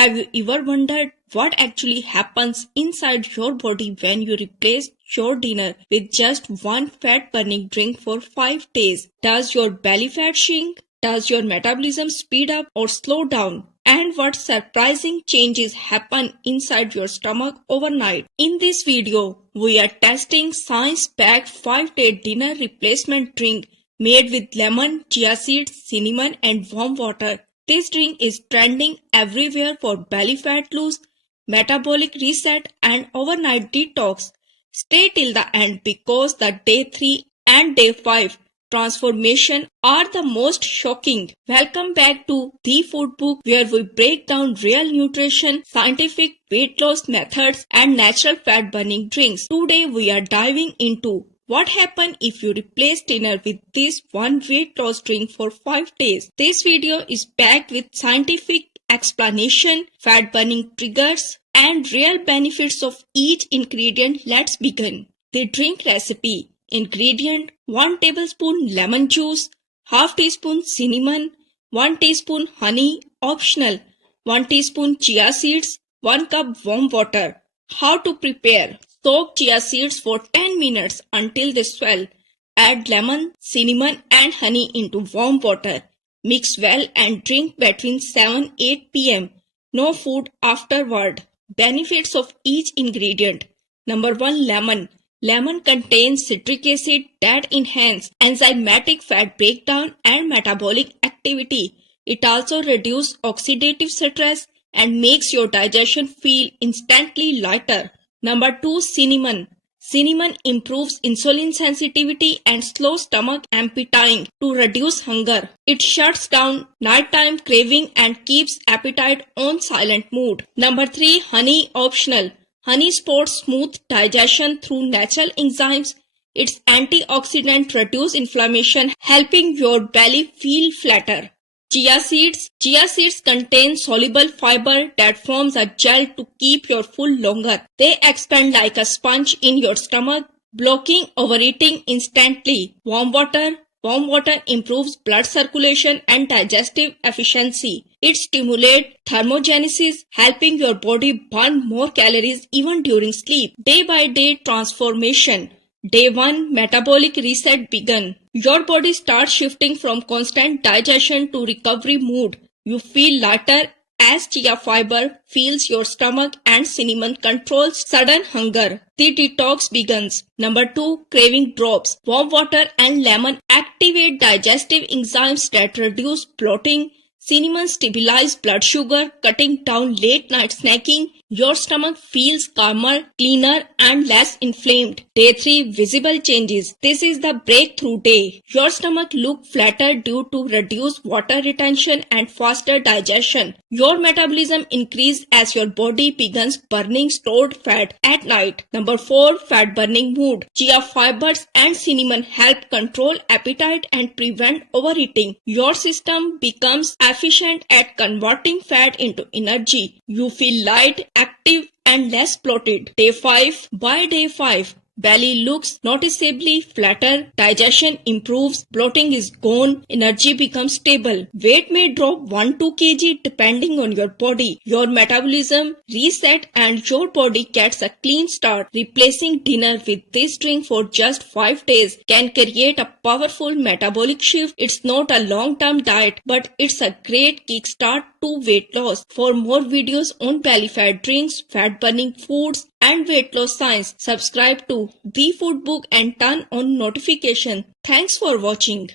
Have you ever wondered what actually happens inside your body when you replace your dinner with just one fat-burning drink for 5 days? Does your belly fat shrink? Does your metabolism speed up or slow down? And what surprising changes happen inside your stomach overnight? In this video, we are testing science-backed 5-day dinner replacement drink made with lemon, chia seeds, cinnamon and warm water. This drink is trending everywhere for belly fat loss, metabolic reset and overnight detox. Stay till the end because the day 3 and day 5 transformation are the most shocking. Welcome back to The Food Book, where we break down real nutrition, scientific weight loss methods and natural fat burning drinks. Today we are diving into what happens if you replace dinner with this one weight loss drink for 5 days. This video is packed with scientific explanation, fat burning triggers and real benefits of each ingredient. Let's begin. The drink recipe. Ingredient: 1 tablespoon lemon juice, half teaspoon cinnamon, 1 teaspoon honey, optional, 1 teaspoon chia seeds, 1 cup warm water. How to prepare? Soak chia seeds for 10 minutes until they swell. Add lemon, cinnamon and honey into warm water. Mix well and drink between 7-8 pm. No food afterward. Benefits of each ingredient. Number 1. Lemon. Lemon contains citric acid that enhances enzymatic fat breakdown and metabolic activity. It also reduces oxidative stress and makes your digestion feel instantly lighter. Number 2. Cinnamon. Cinnamon improves insulin sensitivity and slows stomach emptying to reduce hunger. It shuts down nighttime craving and keeps appetite on silent mode. Number 3. Honey, optional. Honey supports smooth digestion through natural enzymes. Its antioxidant reduce inflammation, helping your belly feel flatter. Chia seeds. Chia seeds contain soluble fiber that forms a gel to keep you full longer. They expand like a sponge in your stomach, blocking overeating instantly. Warm water. Warm water improves blood circulation and digestive efficiency. It stimulates thermogenesis, helping your body burn more calories even during sleep. Day by day transformation. Day 1. Metabolic reset begun. Your body starts shifting from constant digestion to recovery mode. You feel lighter as chia fiber fills your stomach and cinnamon controls sudden hunger. The detox begins. Number 2. Craving drops. Warm water and lemon activate digestive enzymes that reduce bloating. Cinnamon stabilizes blood sugar, cutting down late night snacking. Your stomach feels calmer, cleaner and less inflamed. Day 3. Visible changes. This is the breakthrough day. Your stomach looks flatter due to reduced water retention and faster digestion. Your metabolism increases as your body begins burning stored fat at night. Number 4. Fat burning mood. Chia fibers and cinnamon help control appetite and prevent overeating. Your system becomes efficient at converting fat into energy. You feel light, active and less bloated. Day 5. By day 5, belly looks noticeably flatter, digestion improves, bloating is gone, energy becomes stable. Weight may drop 1-2 kg depending on your body. Your metabolism reset and your body gets a clean start. Replacing dinner with this drink for just 5 days can create a powerful metabolic shift. It's not a long-term diet, but it's a great kickstart to weight loss. For more videos on belly fat drinks, fat burning foods and weight loss science, subscribe to The Food Book and turn on notification. Thanks for watching.